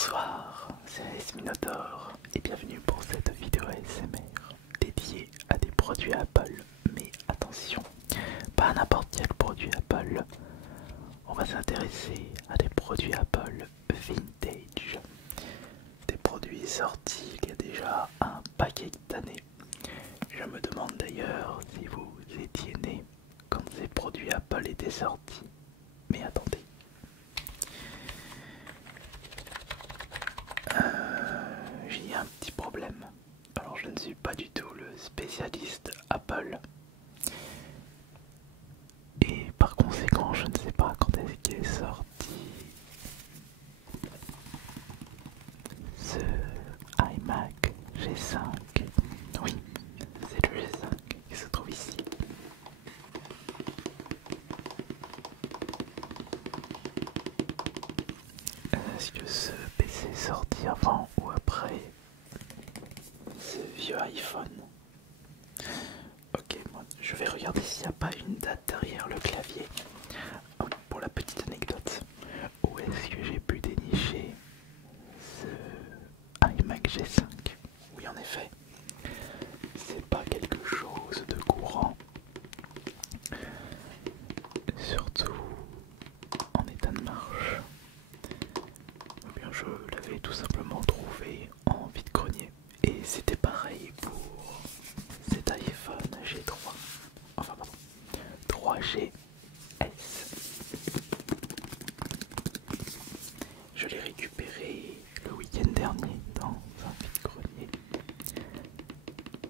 Bonsoir, c'est Minotaur et bienvenue pour cette vidéo ASMR dédiée à des produits Apple. Mais attention, pas à n'importe quel produit Apple, on va s'intéresser à des produits Apple vintage. Des produits sortis il y a déjà un paquet d'années. Je me demande d'ailleurs si vous étiez né quand ces produits Apple étaient sortis. Mais attendez. J'ai un petit problème. Alors je ne suis pas du tout le spécialiste Apple. Et par conséquent je ne sais pas quand est-ce qu'il est sorti ce iMac G5. Oui, c'est le G5 qui se trouve ici. Est-ce que ce PC est sorti avant ou après ce vieux iPhone? Ok, moi je vais regarder s'il n'y a pas une date derrière le clavier. Pour la petite anecdote, où est-ce que j'ai pu dénicher ce iMac G5? Oui, en effet, c'est pas quelque chose de courant, surtout en état de marche. Eh bien, je l'avais tout simplement trouvé en vide-grenier. Et c'était pareil pour cet iPhone G3, enfin pardon, 3GS. Je l'ai récupéré le week-end dernier dans un vide-grenier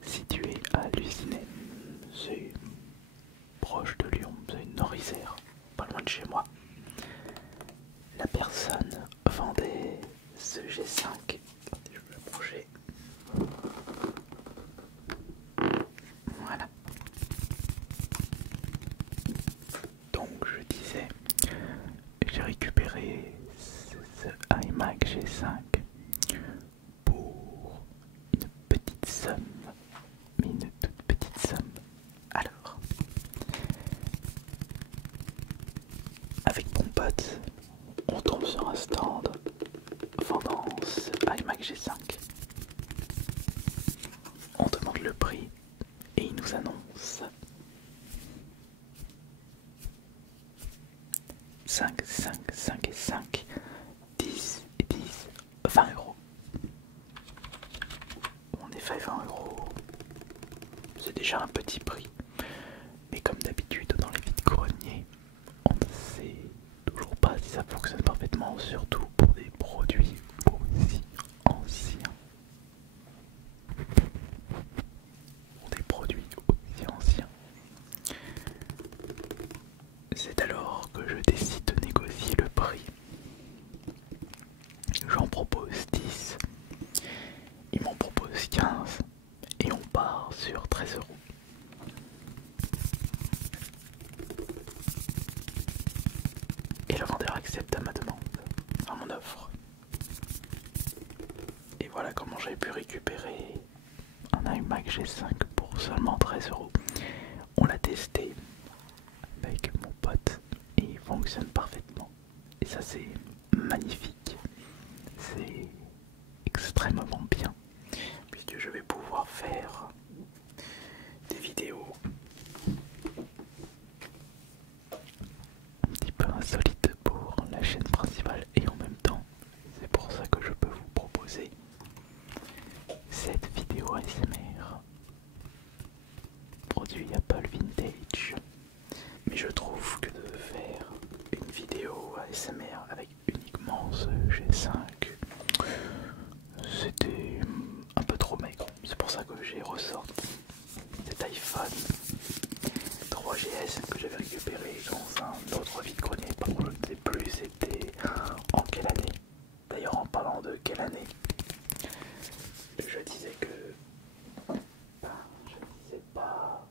situé à l'usine. C'est proche de Lyon, c'est une Norisère, pas loin de chez moi. La personne vendait ce G5. Je vais l'approcher. Voilà. Donc je disais, j'ai récupéré ce iMac G5 pour une petite somme, mais une toute petite somme. Alors, avec mon pote, on tombe sur un stand vendant ce iMac G5. On demande le prix et il nous annonce 5, 5, 5 et 5, 10 et 10, 20 euros. En effet, 20 euros, c'est déjà un petit prix. Mais comme d'habitude dans les vides-greniers, on ne sait toujours pas si ça fonctionne parfaitement, surtout pour des produits aussi anciens. Pour des produits aussi anciens. C'est alors que je décide de négocier le prix. J'en propose 10, ils m'en proposent 15 et on part sur 13 euros. Et le vendeur accepte ma demande, enfin mon offre. Et voilà comment j'ai pu récupérer un iMac G5 pour seulement 13 euros. On l'a testé avec mon pote et il fonctionne parfaitement. Et ça c'est magnifique. C'est extrêmement bien puisque je vais pouvoir faire des vidéos un petit peu insolites pour la chaîne principale et en même temps c'est pour ça que je peux vous proposer cette vidéo ASMR produit Apple Vintage. Mais je trouve que de faire une vidéo ASMR avec uniquement ce G5, c'était un peu trop maigre. C'est pour ça que j'ai ressorti cet iPhone 3GS que j'avais récupéré dans un autre vide-grenier. Par contre, je ne sais plus c'était en quelle année. D'ailleurs, en parlant de quelle année, je disais que je ne sais pas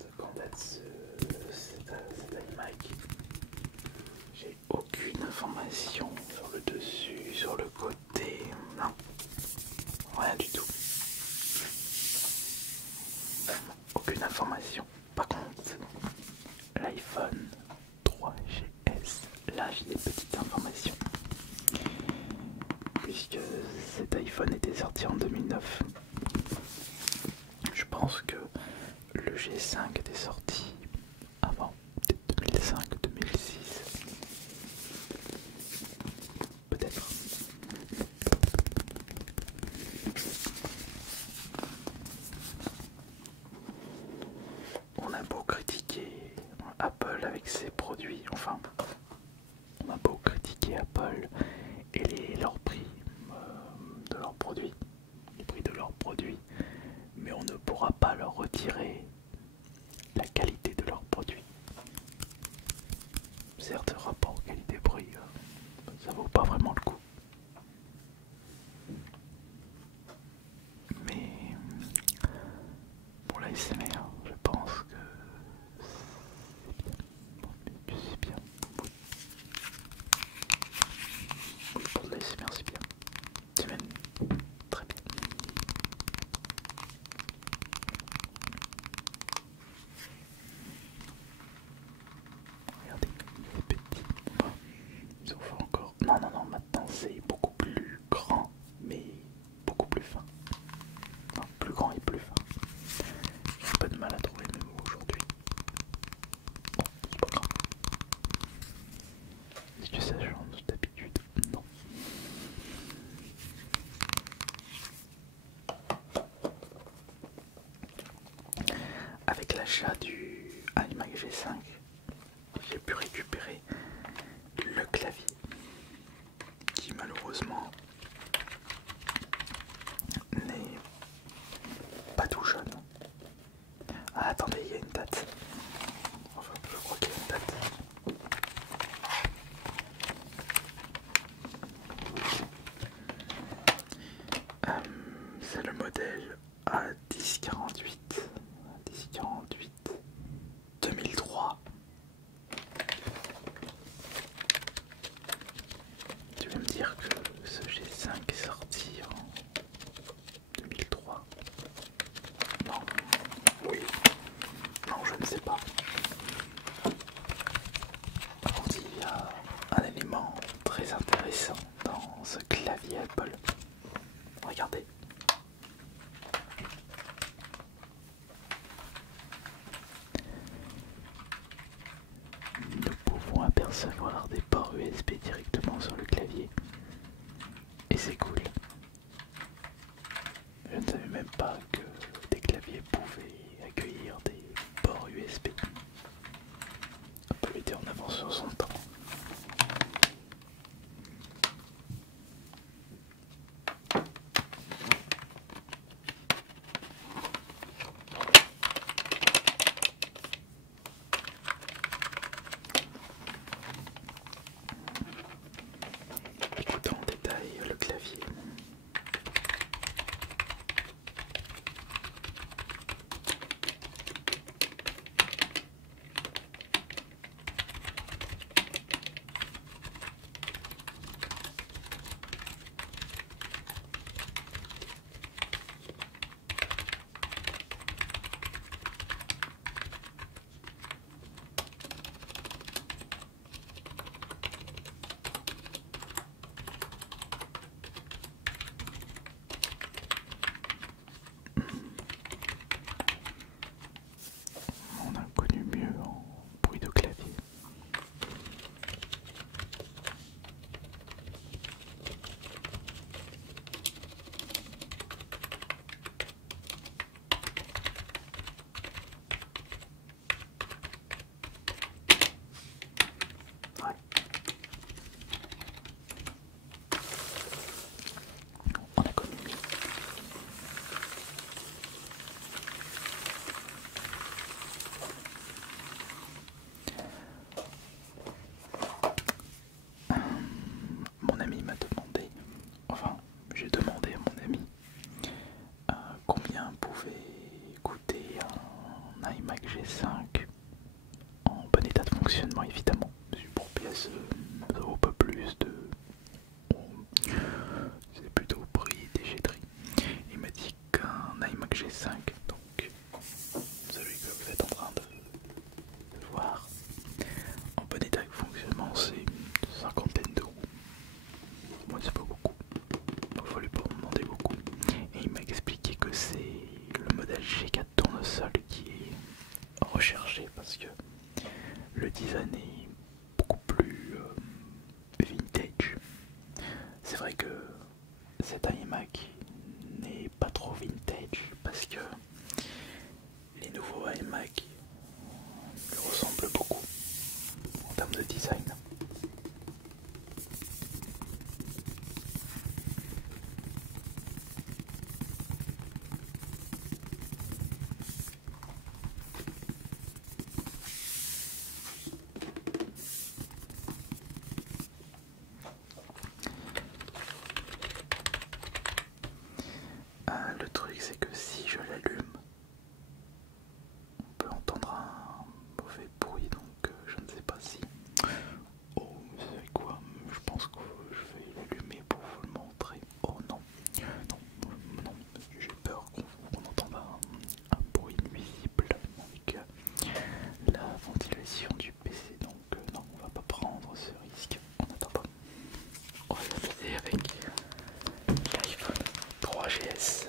de quand date cet iMac. J'ai aucune information sur le dessus. puisque cet iPhone était sorti en 2009. Je pense que le G5 était sorti avant, peut-être 2005-2006, peut-être. On a beau critiquer Apple avec ses produits, enfin, on a beau critiquer Apple et leurs prix de leurs produits, les prix de leurs produits, mais on ne pourra pas leur retirer la qualité de leurs produits. Certes, le rapport qualité-prix, ça vaut pas vraiment le coup. Mais pour la SMR, je pense que c'est bien. Oui. Oui, pour la SMR, c'est bien. C'est même très bien. Regardez, c'est petit. Enfin, ils ont fait encore. Non, non, non, maintenant c'est beaucoup plus grand, mais beaucoup plus fin. Enfin, plus grand et plus fin. J'ai un peu de mal à trouver mes mots aujourd'hui. Bon, c'est pas grave. Est-ce que ça change d'habitude? Non. Avec l'achat du iMac G5, j'ai pu récupérer le clavier qui malheureusement n'est pas tout jaune. Ah attendez, il y a une date. Enfin, je crois qu'il y a une date. C'est le modèle A1048. A1048 2003. Tu veux me dire que ce G5 est sorti en 2003? Non. Oui. Non, je ne sais pas. Par contre, il y a un élément très intéressant dans ce clavier Apple. Regardez. Nous pouvons apercevoir des ports USB directement sur le clavier. Et c'est cool. Je ne savais même pas que des claviers pouvaient accueillir des ports USB. Apple était en avance sur son temps. Écoutons en détail le clavier. vrai que cet iMac n'est pas trop vintage parce que les nouveaux iMac lui ressemblent beaucoup en termes de design. Le truc c'est que si je l'allume, on peut entendre un mauvais bruit, donc je ne sais pas si... Oh, vous savez quoi? Je pense que je vais l'allumer pour vous le montrer. Oh non, non, j'ai peur qu'on entende un bruit nuisible avec la ventilation du PC, donc non, on va pas prendre ce risque en attendant. On va s'amuser avec l'iPhone 3GS.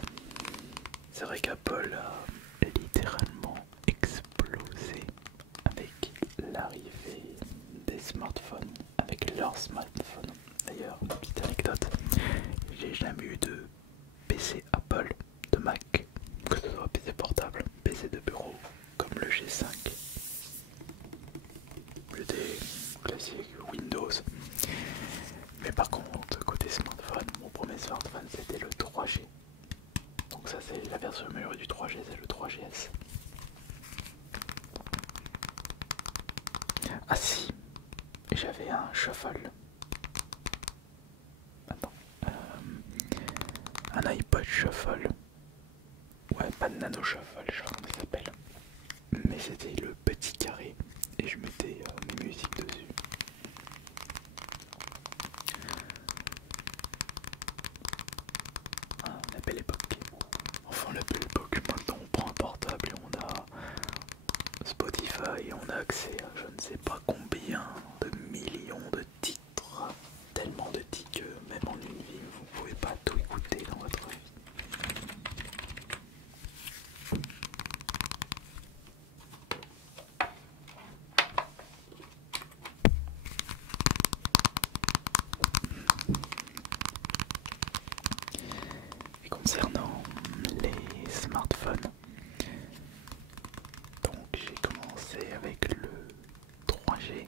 C'est vrai qu'Apple a littéralement explosé avec l'arrivée des smartphones, avec leurs smartphones. D'ailleurs, petite anecdote, j'ai jamais eu de PC Apple, de Mac, que ce soit PC portable, PC de bureau, comme le G5. J'étais classique Windows. Mais par contre, côté smartphone, mon premier smartphone c'était le 3G. Donc ça c'est la version améliorée du 3G, c'est le 3GS. Ah si, j'avais un Shuffle. Attends. Un iPod Shuffle. Ouais, pas de Nano Shuffle, je sais pas comment ça s'appelle. Mais c'était le petit carré et je mettais mes musiques dessus. Ah, la belle époque. Enfin la belle époque, maintenant on prend un portable et on a Spotify, on a accès à je ne sais pas combien de millions de titres, tellement de titres que même en une vie vous ne pouvez pas tout écouter dans votre vie. Et concernant les smartphones, donc j'ai commencé avec le 3G.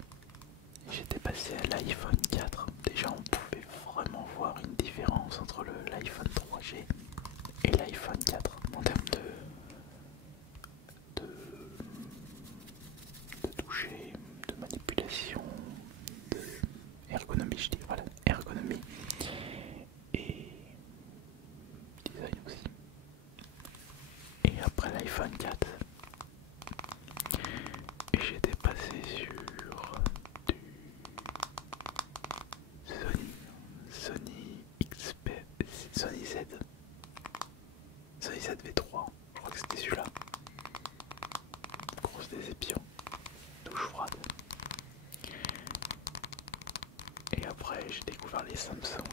J'étais passé à l'iPhone 4. Déjà on pouvait vraiment voir une différence entre l'iPhone 3G et l'iPhone 4 en termes de toucher, de manipulation, de ergonomie, je dis voilà, ergonomie et design aussi. Et après l'iPhone 4, j'étais passé sur du Sony XP, Sony Z, Sony ZV3, je crois que c'était celui-là. Grosse déception, douche froide. Et après j'ai découvert les Samsung.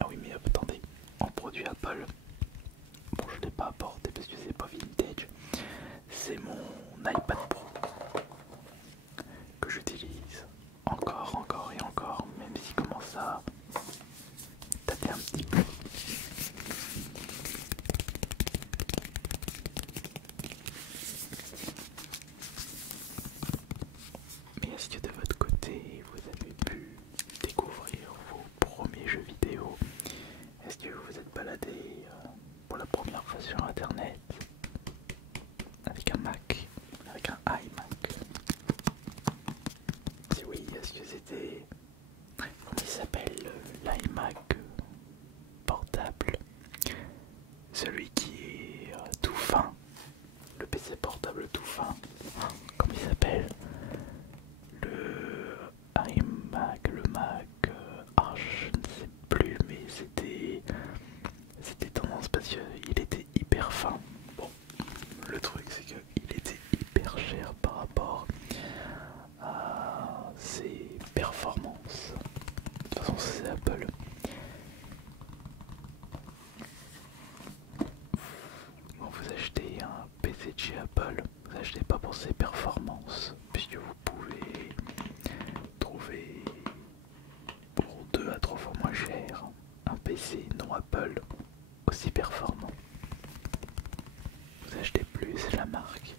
Ah oui mais attendez, en produit Apple, bon je l'ai pas apporté parce que c'est pas vintage, c'est mon iPad Pro que j'utilise encore et encore, même s'il commence à dater un petit peu. Mais est-ce que de votre côté vous avez pu découvrir vos premiers jeux vidéo? Est-ce que vous vous êtes baladé pour la première fois sur internet avec un Mac, avec un iMac? Si oui, est-ce que c'était... Comment il s'appelle l'iMac portable? Celui qui est tout fin, le PC portable tout fin. Comment il s'appelle? Le iMac, le Mac, je ne sais plus, mais c'était tendance parce qu'il était hyper fin. Bon, le truc c'est qu'il était hyper cher par rapport à ses performances. De toute façon c'est Apple. Quand vous achetez un PC de chez Apple, vous achetez pas pour ses performances, puisque vous pouvez trouver pour 2 à 3 fois moins cher, un PC non Apple aussi performant. Vous achetez plus la marque